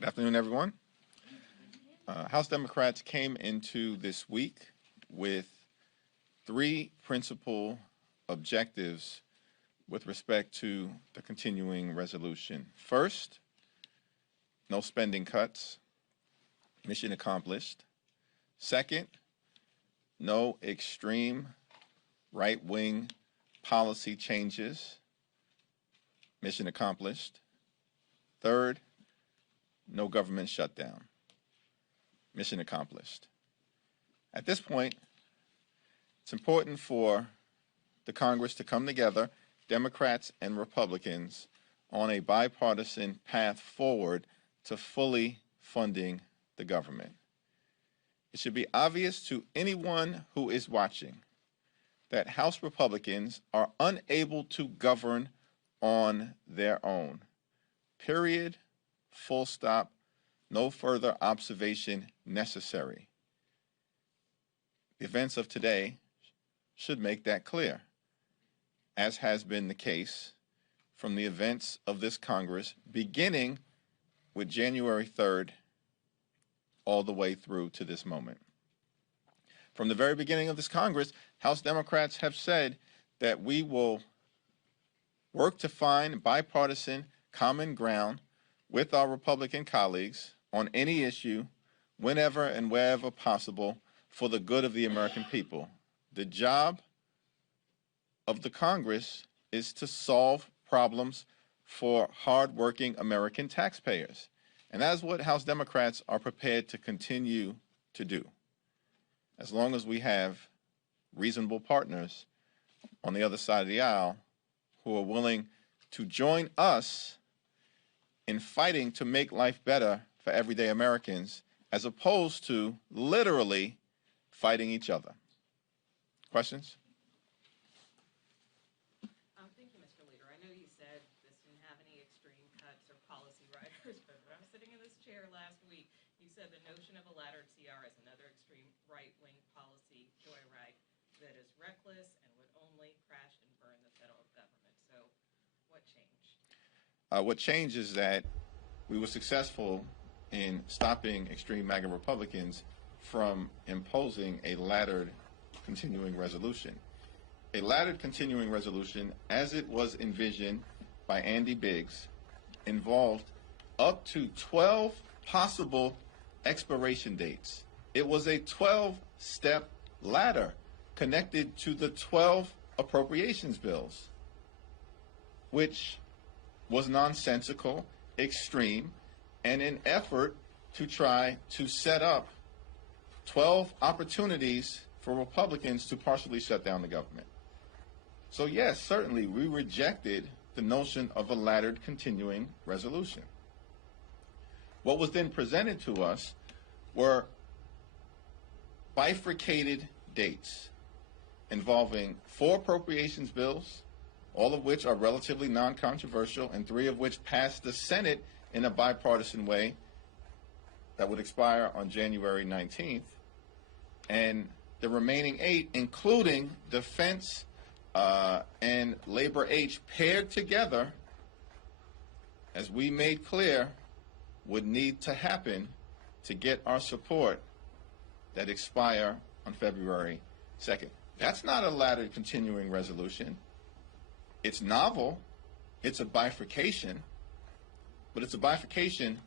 Good afternoon, everyone. House Democrats came into this week with three principal objectives with respect to the continuing resolution. First, no spending cuts, mission accomplished. Second, no extreme right-wing policy changes, mission accomplished. Third, no government shutdown, mission accomplished. At this point, it's important for the Congress to come together, Democrats and Republicans, on a bipartisan path forward to fully funding the government. It should be obvious to anyone who is watching that House Republicans are unable to govern on their own. Period. Full stop. No further observation necessary. The events of today should make that clear, as has been the case from the events of this Congress, beginning with January 3rd all the way through to this moment. From the very beginning of this Congress, House Democrats have said that we will work to find bipartisan common ground with our Republican colleagues on any issue, whenever and wherever possible, for the good of the American people. The job of the Congress is to solve problems for hardworking American taxpayers. And that is what House Democrats are prepared to continue to do, as long as we have reasonable partners on the other side of the aisle who are willing to join us in fighting to make life better for everyday Americans, as opposed to literally fighting each other. Questions? Thank you, Mr. Leader. I know you said this didn't have any extreme cuts or policy riders, but when I was sitting in this chair last week, you said the notion of a laddered CR is another extreme right-wing policy joyride that is reckless and would only crash and burn the federal government. So what changed? What changed is that we were successful in stopping extreme MAGA Republicans from imposing a laddered continuing resolution. A laddered continuing resolution, as it was envisioned by Andy Biggs, involved up to 12 possible expiration dates. It was a 12-step ladder connected to the 12 appropriations bills, which was nonsensical, extreme, and an effort to try to set up 12 opportunities for Republicans to partially shut down the government. So yes, certainly we rejected the notion of a laddered continuing resolution. What was then presented to us were bifurcated dates involving 4 appropriations bills, all of which are relatively non-controversial, and 3 of which passed the Senate in a bipartisan way that would expire on January 19th. And the remaining 8, including Defense and Labor H, paired together, as we made clear, would need to happen to get our support that expire on February 2nd. That's not a laddered continuing resolution. It's novel, it's a bifurcation, but it's a bifurcation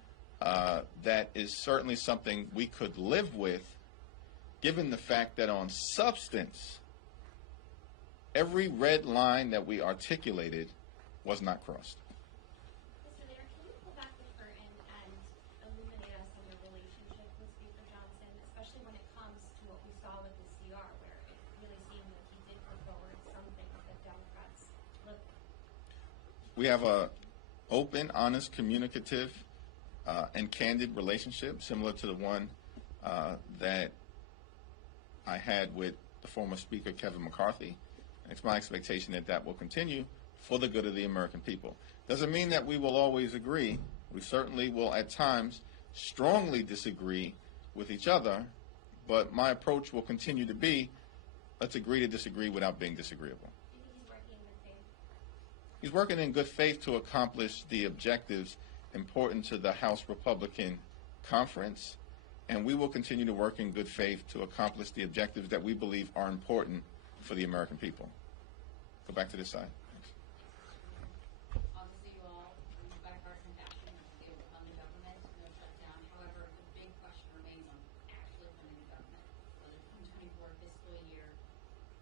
that is certainly something we could live with, given the fact that on substance, every red line that we articulated was not crossed. Mr. Leader, can you pull back the curtain and illuminate us on your relationship with Speaker Johnson, especially when it comes to what we saw with the CR, where it really seemed like he did put forward something that Democrats look. We have an open, honest, communicative, and candid relationship, similar to the one that I had with the former Speaker, Kevin McCarthy. And it's my expectation that that will continue for the good of the American people. Doesn't mean that we will always agree. We certainly will at times strongly disagree with each other, but my approach will continue to be, let's agree to disagree without being disagreeable. Do you think he's working in good faith? He's working in good faith to accomplish the objectives important to the House Republican Conference, and we will continue to work in good faith to accomplish the objectives that we believe are important for the American people. Go back to this side. Obviously, you all in bipartisan fashion have to deal with funding government, no shutdown. However, the big question remains on actually funding the government for the 2024 fiscal year.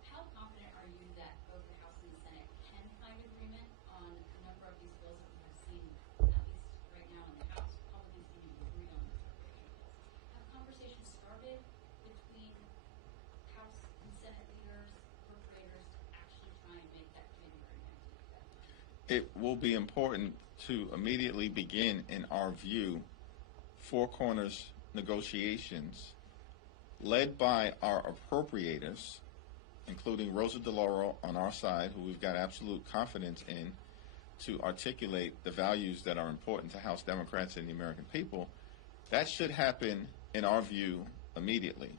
How confident are you that both the House and the Senate can find agreement on a number of these bills that we have seen, at least right now in the House? Republicans seem to agree on the appropriation bills. Have conversations started between House and Senate leaders, appropriators, to actually try and make that committee agreement to get that done? It will be important to immediately begin, in our view, Four Corners negotiations led by our appropriators, including Rosa DeLauro on our side, who we've got absolute confidence in, to articulate the values that are important to House Democrats and the American people. That should happen, in our view, immediately,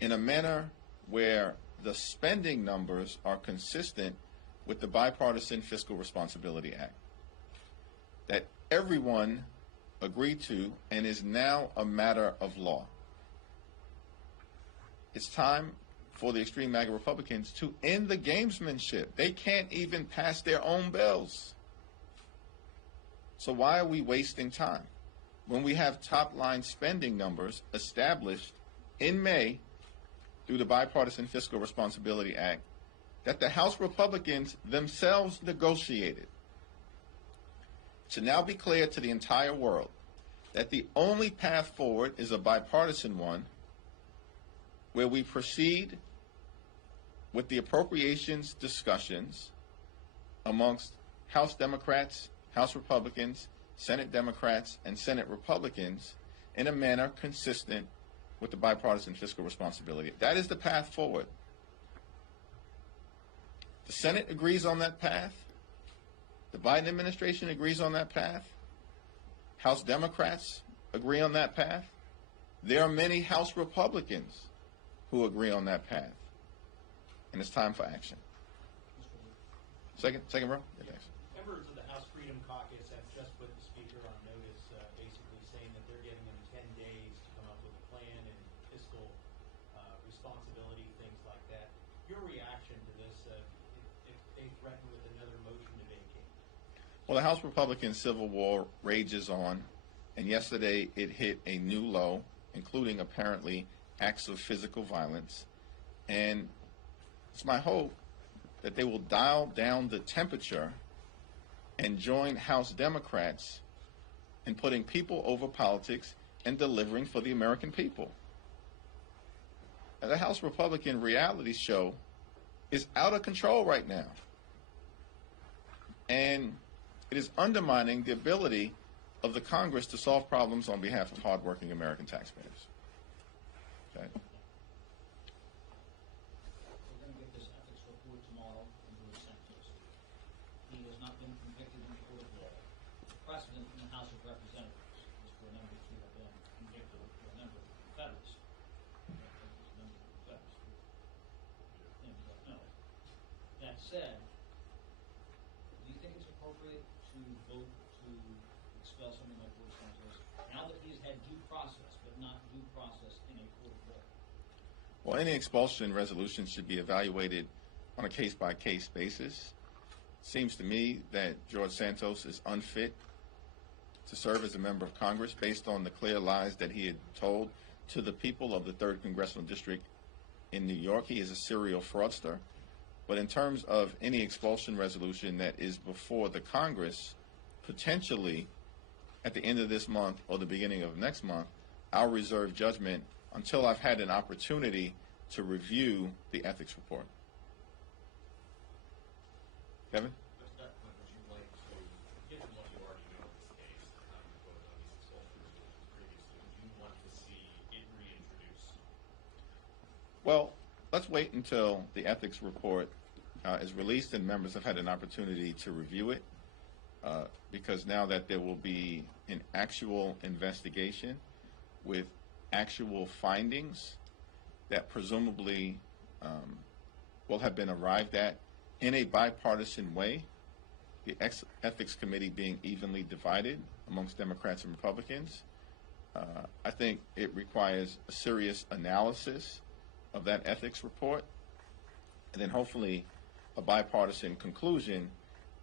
in a manner where the spending numbers are consistent with the Bipartisan Fiscal Responsibility Act that everyone agreed to and is now a matter of law. It's time for the extreme MAGA Republicans to end the gamesmanship. They can't even pass their own bills. So why are we wasting time when we have top-line spending numbers established in May through the Bipartisan Fiscal Responsibility Act that the House Republicans themselves negotiated? It should now be clear to the entire world that the only path forward is a bipartisan one, where we proceed with the appropriations discussions amongst House Democrats, House Republicans, Senate Democrats, and Senate Republicans in a manner consistent with the Bipartisan Fiscal Responsibility. That is the path forward. The Senate agrees on that path. The Biden administration agrees on that path. House Democrats agree on that path. There are many House Republicans who agree on that path. And it's time for action. Second row? Yeah, thanks. Members of the House Freedom Caucus have just put the Speaker on notice, basically saying that they're giving him 10 days to come up with a plan and fiscal responsibility, things like that. Your reaction to this, if they threaten with another motion to vacate? Well, the House Republican civil war rages on, and yesterday it hit a new low, including apparently acts of physical violence. And it's my hope that they will dial down the temperature and join House Democrats in putting people over politics and delivering for the American people. And the House Republican reality show is out of control right now. And it is undermining the ability of the Congress to solve problems on behalf of hardworking American taxpayers. Okay. We're going to get this ethics report tomorrow from George Santos. He has not been convicted in the court of law. The precedent in the House of Representatives is for a number to have been convicted for a number of Confederates. That said, do you think it's appropriate to vote to expel someone like George Santos now that he's had due process, but not due process in a court of law? Well, any expulsion resolution should be evaluated on a case-by-case basis. Seems to me that George Santos is unfit to serve as a member of Congress based on the clear lies that he had told to the people of the 3rd Congressional District in New York. He is a serial fraudster. But in terms of any expulsion resolution that is before the Congress, potentially at the end of this month or the beginning of next month, I'll reserve judgment until I've had an opportunity to review the ethics report. Kevin? That's that point, would you like to, given what you already know in this case, how you voted on these expulsion resolutions previously, would you want to see it reintroduced? Well, let's wait until the ethics report is released and members have had an opportunity to review it, because now that there will be an actual investigation with actual findings that presumably will have been arrived at in a bipartisan way, the Ethics Committee being evenly divided amongst Democrats and Republicans. I think it requires a serious analysis of that ethics report, and then hopefully a bipartisan conclusion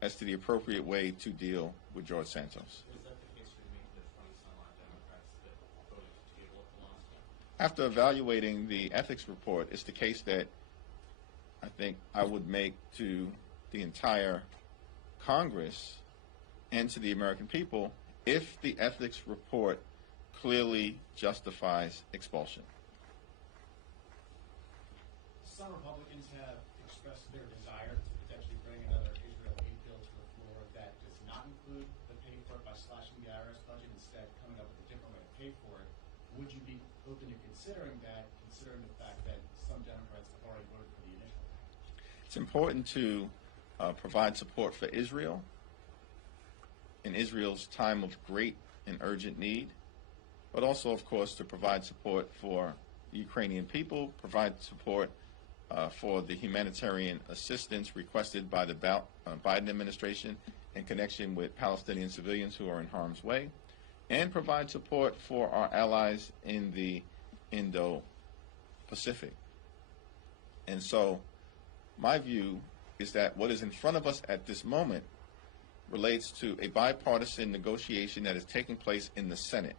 as to the appropriate way to deal with George Santos. Was that the case for the 20-some-odd Democrats that voted to table it the last time? After evaluating the ethics report, it's the case that I think I would make to the entire Congress and to the American people if the ethics report clearly justifies expulsion. Some Republicans have expressed their desire to potentially bring another Israel aid bill to the floor that does not include the paying for it by slashing the IRS budget, instead coming up with a different way to pay for it. Would you be open to considering that, considering the fact that some Democrats have already voted for the initial package? It's important to provide support for Israel in Israel's time of great and urgent need, but also, of course, to provide support for the Ukrainian people, provide support for the humanitarian assistance requested by the Biden administration in connection with Palestinian civilians who are in harm's way, and provide support for our allies in the Indo-Pacific. And so my view is that what is in front of us at this moment relates to a bipartisan negotiation that is taking place in the Senate,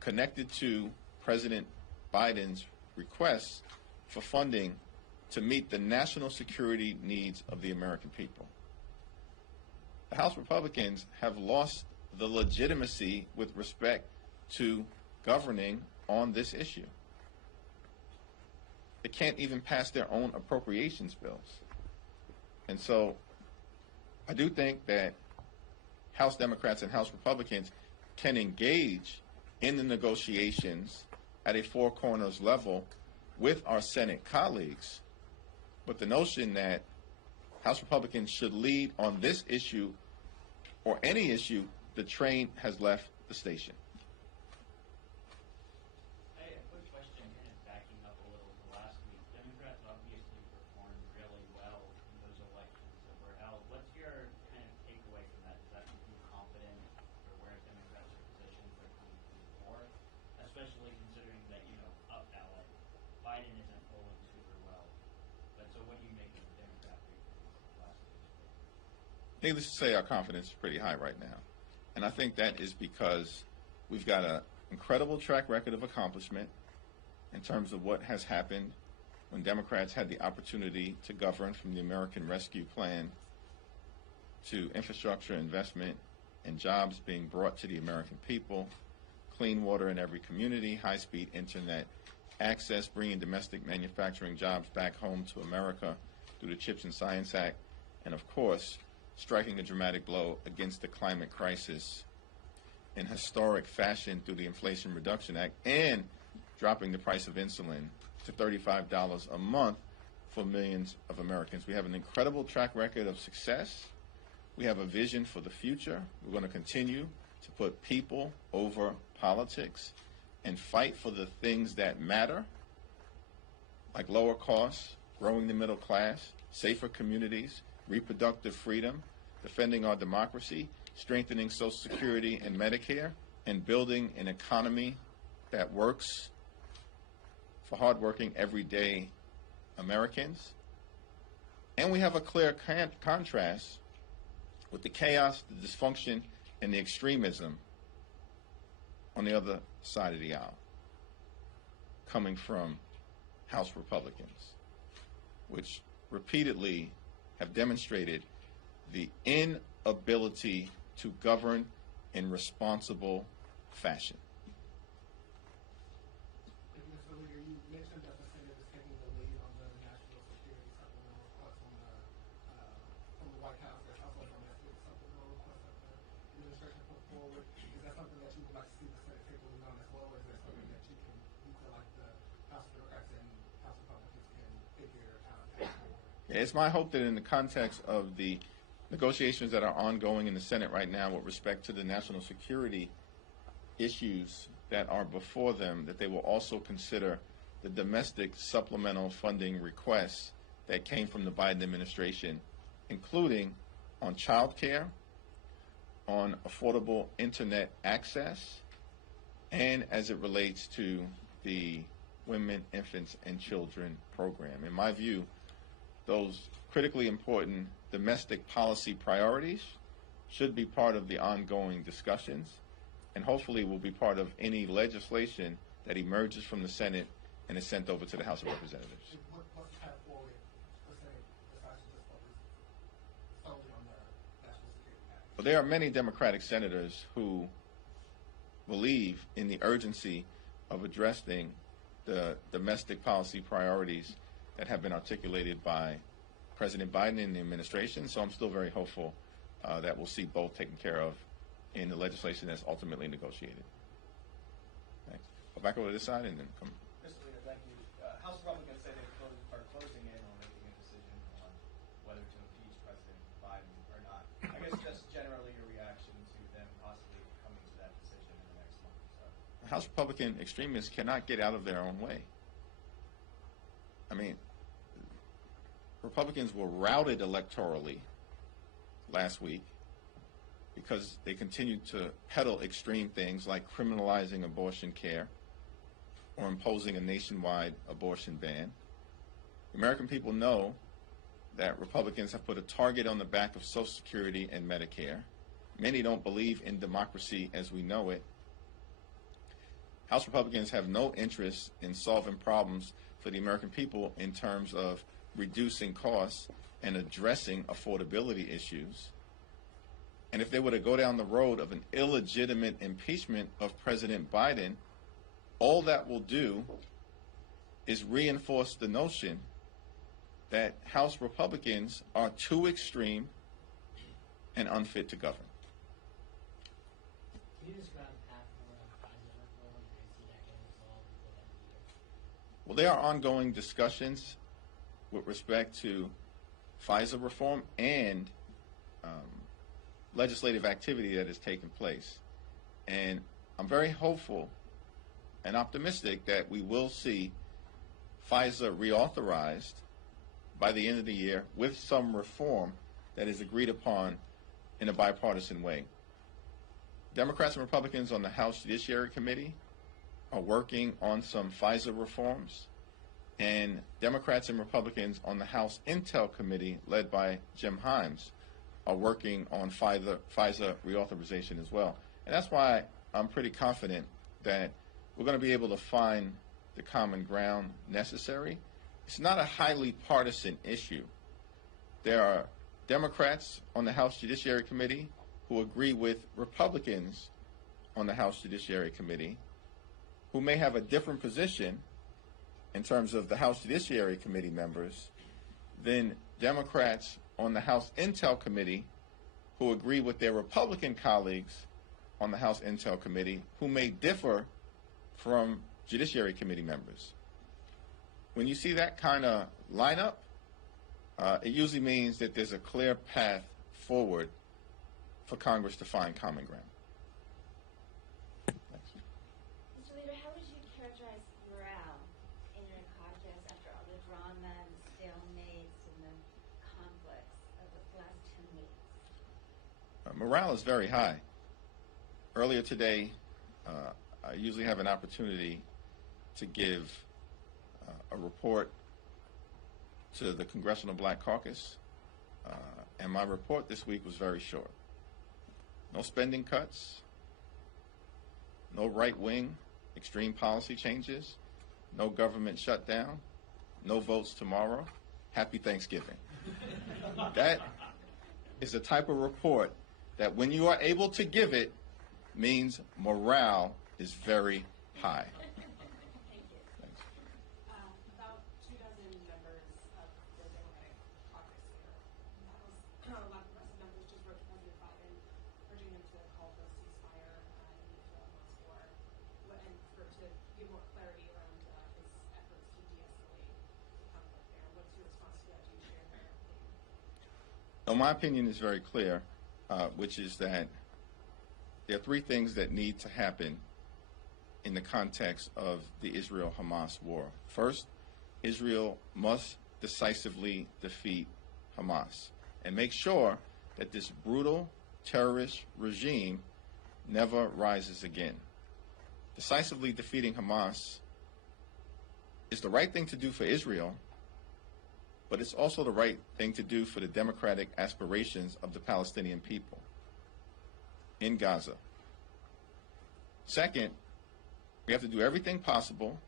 connected to President Biden's requests for funding to meet the national security needs of the American people. The House Republicans have lost the legitimacy with respect to governing on this issue. They can't even pass their own appropriations bills. And so I do think that House Democrats and House Republicans can engage in the negotiations at a four corners level with our Senate colleagues. But the notion that House Republicans should lead on this issue or any issue, the train has left the station. Hey, a quick question, kind of backing up a little to last week. Democrats obviously performed really well in those elections that were held. What's your kind of takeaway from that? Does that make you confident for where Democrats are positioned for 2024? Especially considering that, up now, like, Biden isn't polling super well. But so what do you make of the Democrat victory last week? Needless to say, our confidence is pretty high right now. And I think that is because we've got an incredible track record of accomplishment in terms of what has happened when Democrats had the opportunity to govern, from the American Rescue Plan to infrastructure investment and jobs being brought to the American people, clean water in every community, high-speed internet access, bringing domestic manufacturing jobs back home to America through the CHIPS and Science Act, and of course, striking a dramatic blow against the climate crisis in historic fashion through the Inflation Reduction Act, and dropping the price of insulin to $35 a month for millions of Americans. We have an incredible track record of success. We have a vision for the future. We're going to continue to put people over politics and fight for the things that matter, like lower costs, growing the middle class, safer communities, reproductive freedom, defending our democracy, strengthening Social Security and Medicare, and building an economy that works for hardworking, everyday Americans. And we have a clear contrast with the chaos, the dysfunction, and the extremism on the other side of the aisle, coming from House Republicans, which repeatedly have demonstrated the inability to govern in responsible fashion. Mr. Leader, you mentioned that the Senate is taking the lead on the national security supplemental request from the White House. There's also from the supplemental request that the administration put forward. Is that something that you would like to see the Senate take the lead on as well, or is there something that you feel like the House Democrats and House Republicans can figure out? It's my hope that in the context of the negotiations that are ongoing in the Senate right now with respect to the national security issues that are before them, that they will also consider the domestic supplemental funding requests that came from the Biden administration, including on child care, on affordable internet access, and as it relates to the Women, Infants, and Children program. In my view, those critically important domestic policy priorities should be part of the ongoing discussions and hopefully will be part of any legislation that emerges from the Senate and is sent over to the House of Representatives. What's the path forward for Senate besides just focus solely on the national security package? Well, there are many Democratic senators who believe in the urgency of addressing the domestic policy priorities that have been articulated by President Biden and the administration. So I'm still very hopeful that we'll see both taken care of in the legislation that's ultimately negotiated. Thanks. Go back over to this side and then come. Mr. Leader, thank you. House Republicans say they are closing in on making a decision on whether to impeach President Biden or not. I guess just generally your reaction to them possibly coming to that decision in the next month or so. House Republican extremists cannot get out of their own way. I mean, Republicans were routed electorally last week because they continued to peddle extreme things like criminalizing abortion care or imposing a nationwide abortion ban. American people know that Republicans have put a target on the back of Social Security and Medicare. Many don't believe in democracy as we know it. House Republicans have no interest in solving problems for the American people in terms of reducing costs and addressing affordability issues. And if they were to go down the road of an illegitimate impeachment of President Biden, all that will do is reinforce the notion that House Republicans are too extreme and unfit to govern. Can you describe the path forward on FISA reform? Do you see that getting resolved before the end of the year? Well, there are ongoing discussions with respect to FISA reform and legislative activity that has taken place. And I'm very hopeful and optimistic that we will see FISA reauthorized by the end of the year with some reform that is agreed upon in a bipartisan way. Democrats and Republicans on the House Judiciary Committee are working on some FISA reforms, and Democrats and Republicans on the House Intel Committee, led by Jim Himes, are working on FISA reauthorization as well. And that's why I'm pretty confident that we're going to be able to find the common ground necessary. It's not a highly partisan issue. There are Democrats on the House Judiciary Committee who agree with Republicans on the House Judiciary Committee who may have a different position in terms of the House Judiciary Committee members than Democrats on the House Intel Committee who agree with their Republican colleagues on the House Intel Committee who may differ from Judiciary Committee members. When you see that kind of lineup, it usually means that there's a clear path forward for Congress to find common ground. Thanks. Mr. Leader, how would you characterize morale in your caucus after all the drama and the stalemates and the conflicts of the last 10 weeks? Morale is very high. Earlier today, I usually have an opportunity to give a report to the Congressional Black Caucus, and my report this week was very short. No spending cuts, no right-wing extreme policy changes, no government shutdown, no votes tomorrow. Happy Thanksgiving. That is the type of report that when you are able to give it means morale is very high. Thank you. Thanks. About 24 members of the Democratic caucus here. That was a lot of progressive members just wrote to President Biden, urging him to call for a ceasefire in the Israel-Hamas war, and to give more clarity around his efforts to de-escalate the conflict there. What's your response to that? Do you share their opinion? No, my opinion is very clear, which is that there are three things that need to happen in the context of the Israel-Hamas war. First, Israel must decisively defeat Hamas and make sure that this brutal terrorist regime never rises again. Decisively defeating Hamas is the right thing to do for Israel, but it's also the right thing to do for the democratic aspirations of the Palestinian people in Gaza. Second, we have to do everything possible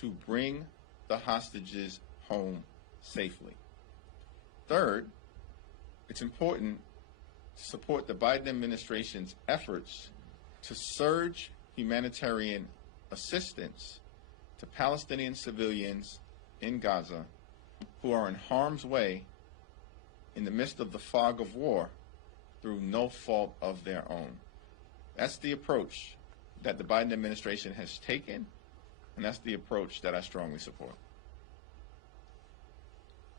to bring the hostages home safely. Third, it's important to support the Biden administration's efforts to surge humanitarian assistance to Palestinian civilians in Gaza who are in harm's way in the midst of the fog of war through no fault of their own. That's the approach that the Biden administration has taken, and that's the approach that I strongly support.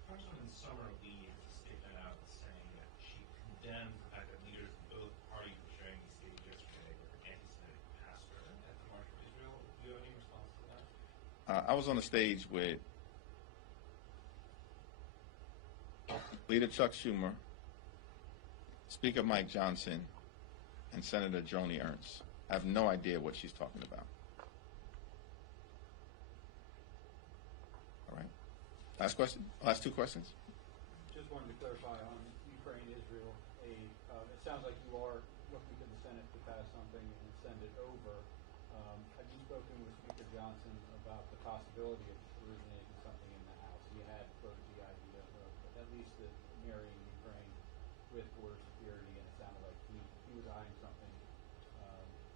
Congresswoman Summer Lee has a statement out saying that she condemned the fact that leaders of both parties were sharing the stage yesterday with an anti-Semitic pastor at the March for Israel. Do you have any response to that? I was on the stage with Leader Chuck Schumer, Speaker Mike Johnson, and Senator Joni Ernst. I have no idea what she's talking about. All right. Last question? Last two questions? Just wanted to clarify on Ukraine, Israel. It sounds like you are looking to the Senate to pass something and send it over. Have you spoken with Speaker Johnson about the possibility of originating something in the House? He had floated the idea of at least marrying Ukraine with border security, and it sounded like he was eyeing something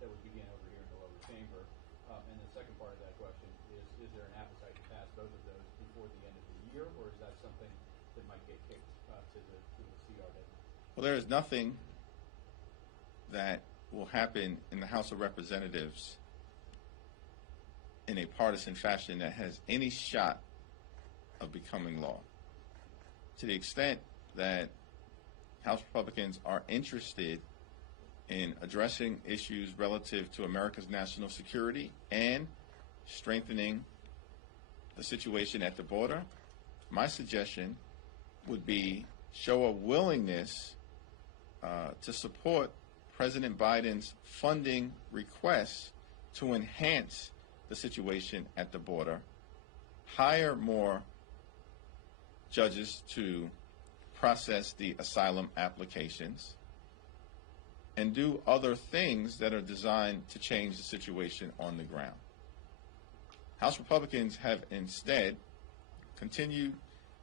that would begin over here in the lower chamber. And the second part of that question is there an appetite to pass both of those before the end of the year, or is that something that might get kicked to the CR deadline? Well, there is nothing that will happen in the House of Representatives in a partisan fashion that has any shot of becoming law. To the extent that House Republicans are interested in addressing issues relative to America's national security and strengthening the situation at the border, my suggestion would be show a willingness to support President Biden's funding requests to enhance the situation at the border, hire more judges to process the asylum applications, and do other things that are designed to change the situation on the ground. House Republicans have instead continued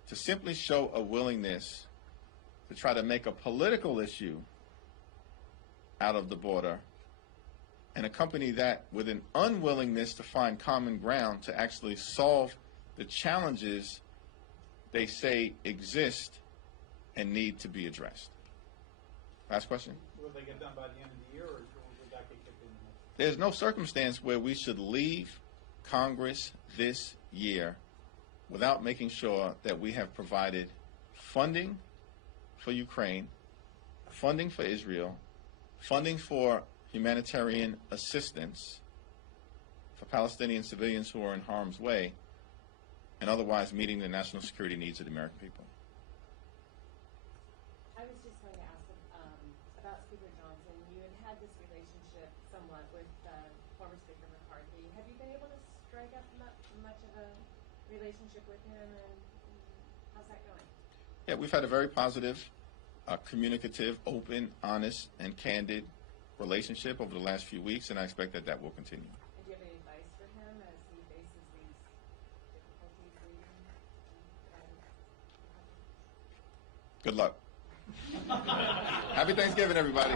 to simply show a willingness to try to make a political issue out of the border and accompany that with an unwillingness to find common ground to actually solve the challenges they say exist and need to be addressed. Last question? Will they get done by the end of the year, or will that get kicked in the next? There's no circumstance where we should leave Congress this year without making sure that we have provided funding for Ukraine, funding for Israel, funding for humanitarian assistance for Palestinian civilians who are in harm's way, and otherwise meeting the national security needs of the American people. I was just going to ask about Speaker Johnson. You had this relationship somewhat with former Speaker McCarthy. Have you been able to strike up much of a relationship with him, and how's that going? Yeah, we've had a very positive, communicative, open, honest, and candid relationship over the last few weeks, and I expect that that will continue. And do you have any advice for him as he faces these difficulties leading? Good luck. Happy Thanksgiving, everybody.